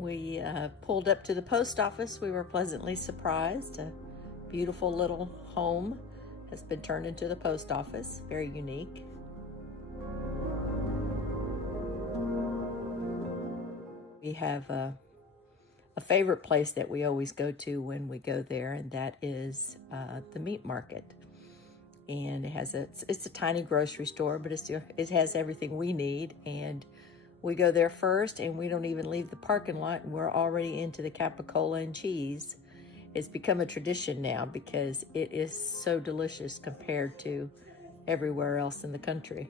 We pulled up to the post office. We were pleasantly surprised. A beautiful little home has been turned into the post office. Very unique. We have a favorite place that we always go to when we go there, and that is the meat market. And it's a tiny grocery store, but it has everything we need. And we go there first, and we don't even leave the parking lot, and we're already into the capicola and cheese. It's become a tradition now because it is so delicious compared to everywhere else in the country.